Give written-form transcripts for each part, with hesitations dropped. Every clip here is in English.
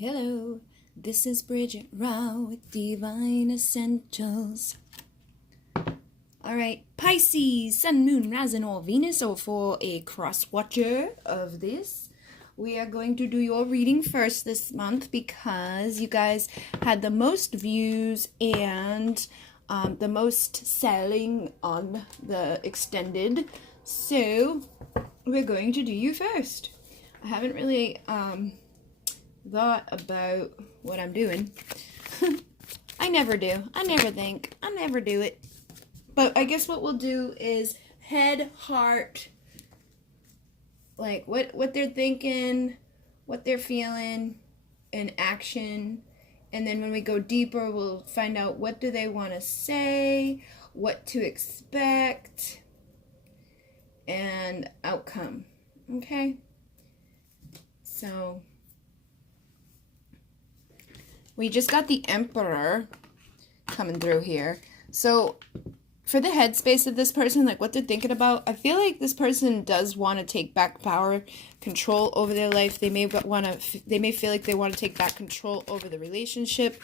Hello, this is Bridget Rao with Divine Essentials. Alright, Pisces, Sun, Moon, Rising, or Venus, so for a cross-watcher of this, we are going to do your reading first this month because you guys had the most views and the most selling on the extended, so we're going to do you first. I haven't really thought about what I'm doing. I never do. I never think. I never do it. But I guess what we'll do is head, heart, like what they're thinking, what they're feeling, and action. And then when we go deeper, we'll find out what do they want to say, what to expect, and outcome. Okay? So we just got the Emperor coming through here. So for the headspace of this person, like what they're thinking about, I feel like this person does want to take back power, control over their life. They may feel like they want to take back control over the relationship.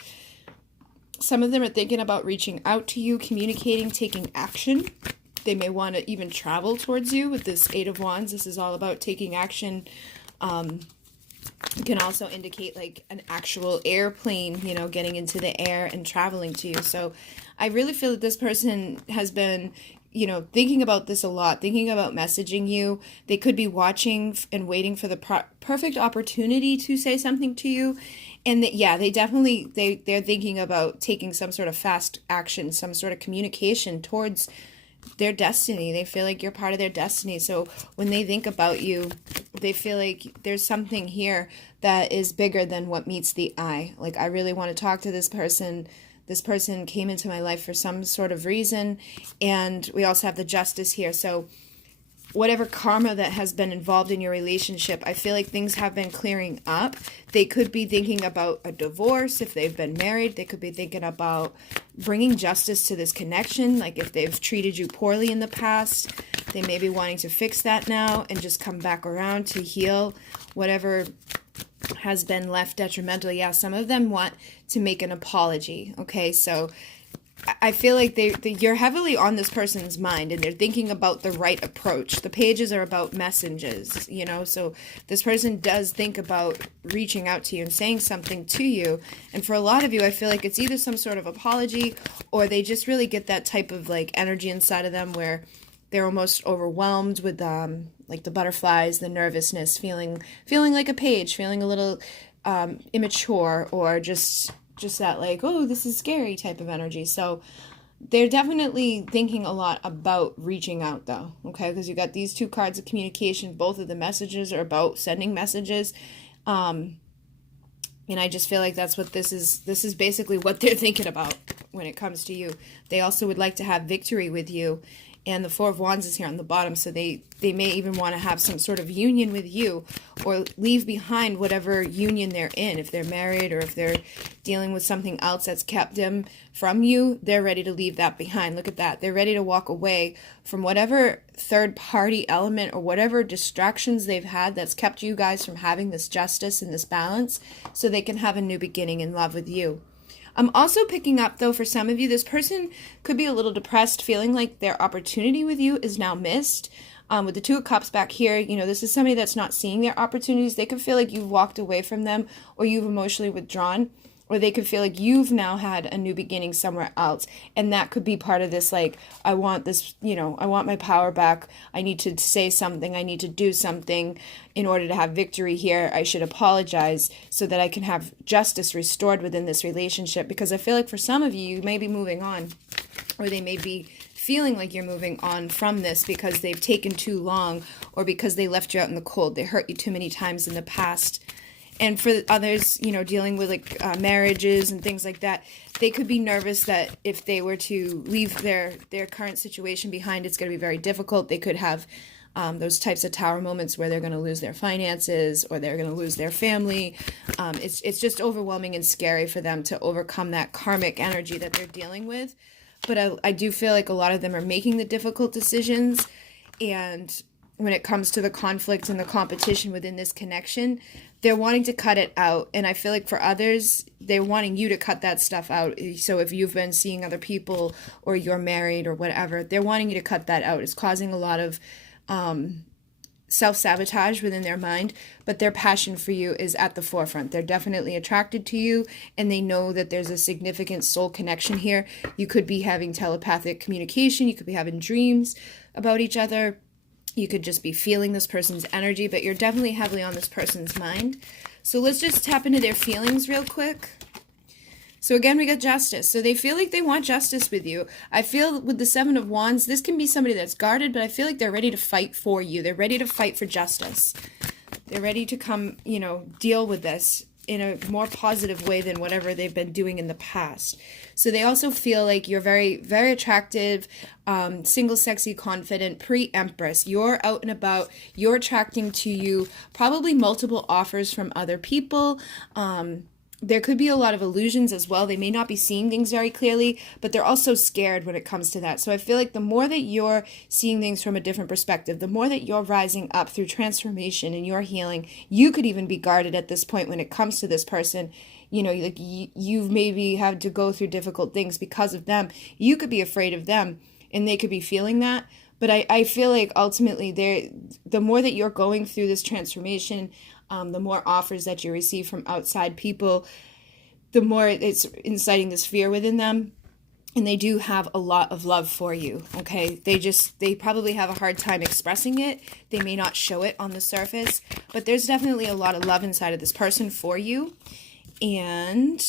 Some of them are thinking about reaching out to you, communicating, taking action. They may want to even travel towards you with this Eight of Wands. This is all about taking action. It can also indicate like an actual airplane, getting into the air and traveling to you. So I really feel that this person has been, thinking about this a lot, thinking about messaging you. They could be watching and waiting for the perfect opportunity to say something to you. And they're thinking about taking some sort of fast action, some sort of communication towards their destiny. They feel like you're part of their destiny. So when they think about you, they feel like there's something here that is bigger than what meets the eye. Like, I really want to talk to this person. This person came into my life for some sort of reason. And we also have the Justice here. So whatever karma that has been involved in your relationship, I feel like things have been clearing up. They could be thinking about a divorce if they've been married. They could be thinking about bringing justice to this connection. Like if they've treated you poorly in the past, they may be wanting to fix that now and just come back around to heal whatever has been left detrimental. Yeah, some of them want to make an apology. Okay, so I feel like you're heavily on this person's mind and they're thinking about the right approach. The pages are about messages, so this person does think about reaching out to you and saying something to you. And for a lot of you, I feel like it's either some sort of apology or they just really get that type of like energy inside of them where they're almost overwhelmed with like the butterflies, the nervousness, feeling like a page, feeling a little immature, or just that like, oh, this is scary type of energy. So they're definitely thinking a lot about reaching out though, okay? Because you got these two cards of communication. Both of the messages are about sending messages. And I just feel like that's what this is. This is basically what they're thinking about when it comes to you. They also would like to have victory with you. And the Four of Wands is here on the bottom, so they may even want to have some sort of union with you or leave behind whatever union they're in. If they're married or if they're dealing with something else that's kept them from you, they're ready to leave that behind. Look at that. They're ready to walk away from whatever third-party element or whatever distractions they've had that's kept you guys from having this justice and this balance so they can have a new beginning in love with you. I'm also picking up, though, for some of you, this person could be a little depressed, feeling like their opportunity with you is now missed. With the Two of Cups back here, this is somebody that's not seeing their opportunities. They could feel like you've walked away from them or you've emotionally withdrawn. Or they could feel like you've now had a new beginning somewhere else. And that could be part of this, like, I want this, I want my power back. I need to say something. I need to do something in order to have victory here. I should apologize so that I can have justice restored within this relationship. Because I feel like for some of you, you may be moving on. Or they may be feeling like you're moving on from this because they've taken too long. Or because they left you out in the cold. They hurt you too many times in the past. And for others, dealing with like marriages and things like that, they could be nervous that if they were to leave their current situation behind, it's going to be very difficult. They could have those types of tower moments where they're going to lose their finances or they're going to lose their family. It's just overwhelming and scary for them to overcome that karmic energy that they're dealing with. But I do feel like a lot of them are making the difficult decisions, and when it comes to the conflict and the competition within this connection, they're wanting to cut it out. And I feel like for others, they're wanting you to cut that stuff out. So if you've been seeing other people or you're married or whatever, they're wanting you to cut that out. It's causing a lot of self-sabotage within their mind, but their passion for you is at the forefront. They're definitely attracted to you, and they know that there's a significant soul connection here. You could be having telepathic communication. You could be having dreams about each other. You could just be feeling this person's energy, but you're definitely heavily on this person's mind. So let's just tap into their feelings real quick. So again, we got justice. So they feel like they want justice with you. I feel with the Seven of Wands, this can be somebody that's guarded, but I feel like they're ready to fight for you. They're ready to fight for justice. They're ready to come, deal with this in a more positive way than whatever they've been doing in the past. So they also feel like you're very, very attractive, single, sexy, confident, pre-empress. You're out and about. You're attracting to you probably multiple offers from other people. There could be a lot of illusions as well. They may not be seeing things very clearly, but they're also scared when it comes to that. So I feel like the more that you're seeing things from a different perspective, the more that you're rising up through transformation and your healing, you could even be guarded at this point when it comes to this person. Like you've maybe had to go through difficult things because of them. You could be afraid of them, and they could be feeling that. But I feel like ultimately, the more that you're going through this transformation, the more offers that you receive from outside people, the more it's inciting this fear within them. And they do have a lot of love for you, okay? They probably have a hard time expressing it. They may not show it on the surface, but there's definitely a lot of love inside of this person for you. And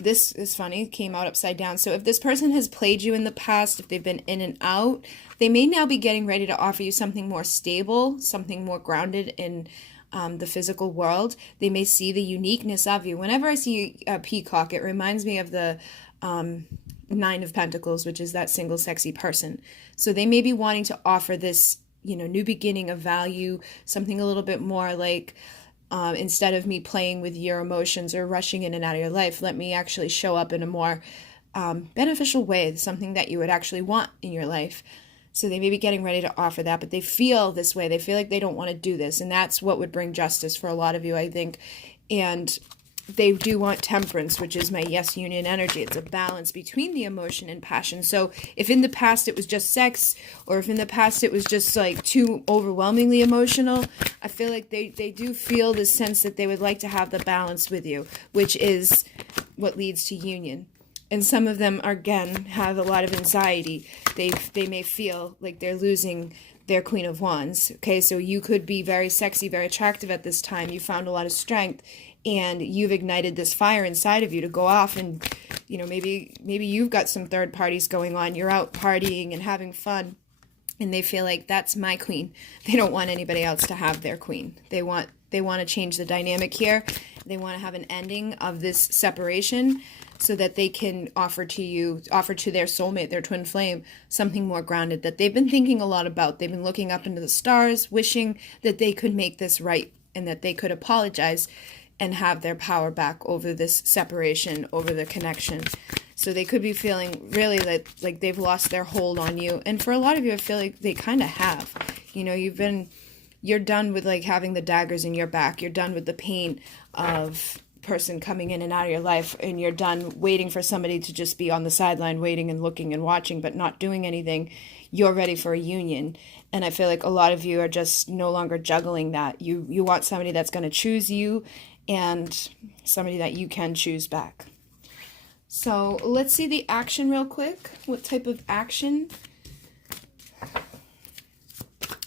this is funny, came out upside down. So if this person has played you in the past, if they've been in and out, they may now be getting ready to offer you something more stable, something more grounded in the physical world. They may see the uniqueness of you. Whenever I see a peacock, it reminds me of the Nine of Pentacles, which is that single, sexy person. So they may be wanting to offer this, new beginning of value, something a little bit more like, instead of me playing with your emotions or rushing in and out of your life, let me actually show up in a more beneficial way, something that you would actually want in your life. So they may be getting ready to offer that, but they feel this way. They feel like they don't want to do this. And that's what would bring justice for a lot of you, I think. And they do want temperance, which is my yes union energy. It's a balance between the emotion and passion. So if in the past it was just sex, or if in the past it was just like too overwhelmingly emotional, I feel like they do feel this sense that they would like to have the balance with you, which is what leads to union. And some of them, again, have a lot of anxiety. They may feel like they're losing their Queen of Wands. Okay, so you could be very sexy, very attractive at this time. You found a lot of strength, and you've ignited this fire inside of you to go off and, maybe you've got some third parties going on. You're out partying and having fun, and they feel like that's my queen. They don't want anybody else to have their queen. They want to change the dynamic here. They want to have an ending of this separation, so that they can offer to their soulmate, their twin flame, something more grounded that they've been thinking a lot about. They've been looking up into the stars, wishing that they could make this right and that they could apologize and have their power back over this separation, over the connection. So they could be feeling really like they've lost their hold on you. And for a lot of you, I feel like they kind of have. You're done with like having the daggers in your back. You're done with the pain of person coming in and out of your life, and you're done waiting for somebody to just be on the sideline waiting and looking and watching but not doing anything. You're ready for a union, and I feel like a lot of you are just no longer juggling that. You want somebody that's going to choose you and somebody that you can choose back. So let's see the action real quick. What type of action?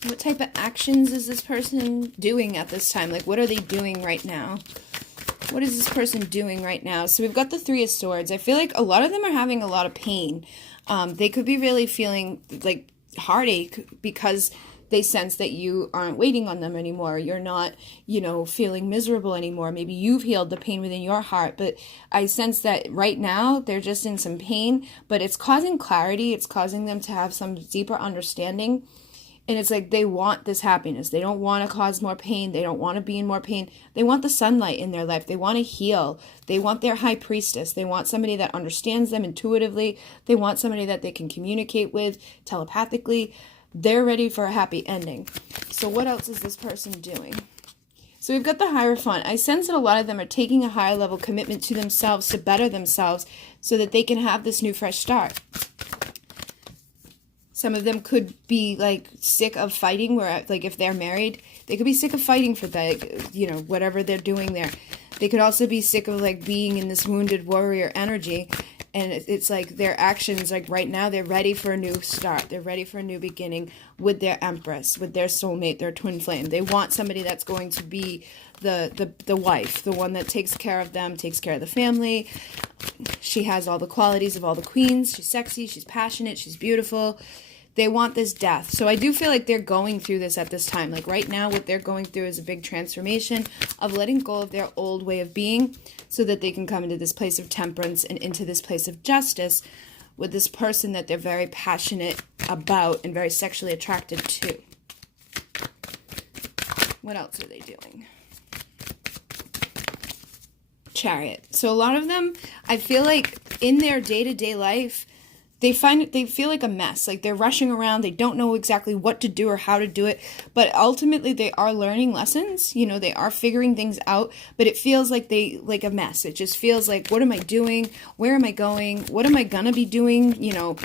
What type of actions is this person doing at this time? Like, what are they doing right now? What is this person doing right now? So we've got the Three of Swords. I feel like a lot of them are having a lot of pain. They could be really feeling like heartache because they sense that you aren't waiting on them anymore. You're not, feeling miserable anymore. Maybe you've healed the pain within your heart, but I sense that right now they're just in some pain, but it's causing clarity. It's causing them to have some deeper understanding. And it's like they want this happiness. They don't want to cause more pain. They don't want to be in more pain. They want the sunlight in their life. They want to heal. They want their high priestess. They want somebody that understands them intuitively. They want somebody that they can communicate with telepathically. they're ready for a happy ending. So what else is this person doing? So we've got the Hierophant. I sense that a lot of them are taking a higher level commitment to themselves to better themselves so that they can have this new fresh start. Some of them could be like sick of fighting, where like if they're married, they could be sick of fighting for that, you know, whatever they're doing there. They could also be sick of like being in this wounded warrior energy. And it's like their actions, like right now, they're ready for a new start. They're ready for a new beginning with their Empress, with their soulmate, their twin flame. They want somebody that's going to be the wife, the one that takes care of them, takes care of the family. She has all the qualities of all the queens. She's sexy, she's passionate, she's beautiful. They want this death. So I do feel like they're going through this at this time. Like right now, what they're going through is a big transformation of letting go of their old way of being so that they can come into this place of temperance and into this place of justice with this person that they're very passionate about and very sexually attracted to. What else are they doing? Chariot. So a lot of them, I feel like in their day-to-day life, they feel like a mess. Like they're rushing around. They don't know exactly what to do or how to do it. But ultimately, they are learning lessons. You know, they are figuring things out. But it feels like like a mess. It just feels like, what am I doing? Where am I going? What am I gonna be doing? You know,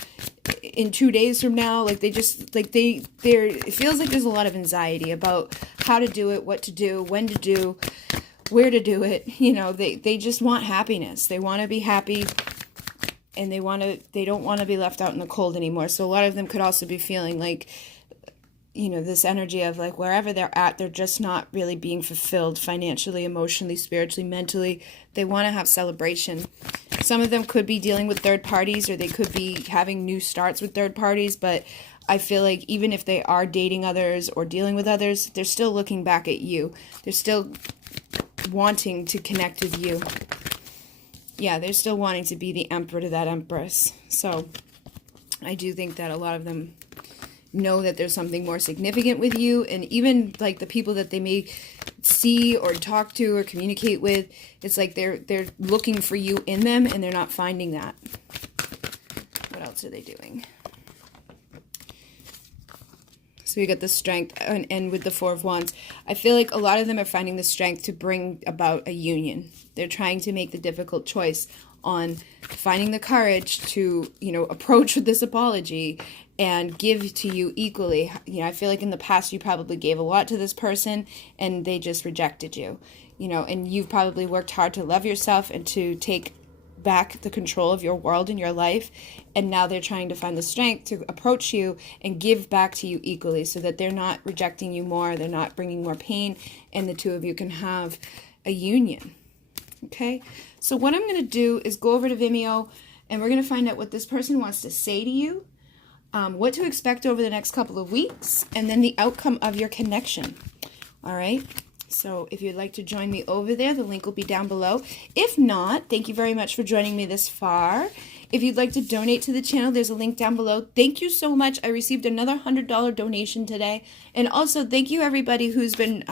in 2 days from now? Like they just it feels like there's a lot of anxiety about how to do it, what to do, when to do, where to do it. You know, they just want happiness. They want to be happy. And they don't want to be left out in the cold anymore. So a lot of them could also be feeling like, you know, this energy of like wherever they're at, they're just not really being fulfilled financially, emotionally, spiritually, mentally. They want to have celebration. Some of them could be dealing with third parties, or they could be having new starts with third parties. But I feel like even if they are dating others or dealing with others, they're still looking back at you. They're still wanting to connect with you. Yeah, they're still wanting to be the emperor to that empress. So I do think that a lot of them know that there's something more significant with you. And even like the people that they may see or talk to or communicate with, it's like they're looking for you in them and they're not finding that. What else are they doing? So we got the strength, and with the Four of Wands, I feel like a lot of them are finding the strength to bring about a union. They're trying to make the difficult choice on finding the courage to, you know, approach with this apology and give to you equally. You know, I feel like in the past you probably gave a lot to this person and they just rejected you, you know, and you've probably worked hard to love yourself and to take back the control of your world and your life, and now they're trying to find the strength to approach you and give back to you equally so that they're not rejecting you more, they're not bringing more pain, and the two of you can have a union. Okay, so what I'm going to do is go over to Vimeo and we're going to find out what this person wants to say to you, what to expect over the next couple of weeks, and then the outcome of your connection. All right. So if you'd like to join me over there, the link will be down below. If not, thank you very much for joining me this far. If you'd like to donate to the channel, there's a link down below. Thank you so much. I received another $100 donation today. And also, thank you everybody who's been,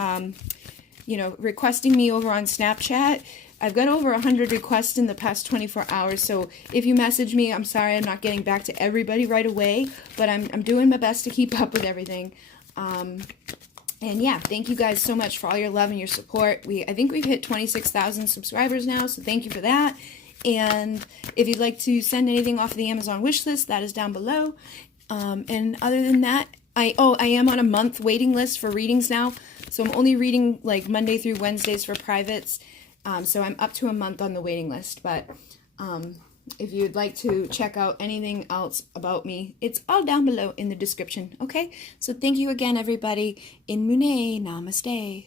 you know, requesting me over on Snapchat. I've got over 100 requests in the past 24 hours. So if you message me, I'm sorry I'm not getting back to everybody right away. But I'm doing my best to keep up with everything. And yeah, thank you guys so much for all your love and your support. I think we've hit 26,000 subscribers now, so thank you for that. And if you'd like to send anything off the Amazon wish list, that is down below. And other than that, I am on a month waiting list for readings now. So I'm only reading like Monday through Wednesdays for privates. So I'm up to a month on the waiting list. But if you'd like to check out anything else about me, it's all down below in the description. Okay? So thank you again, everybody. In Mune, namaste.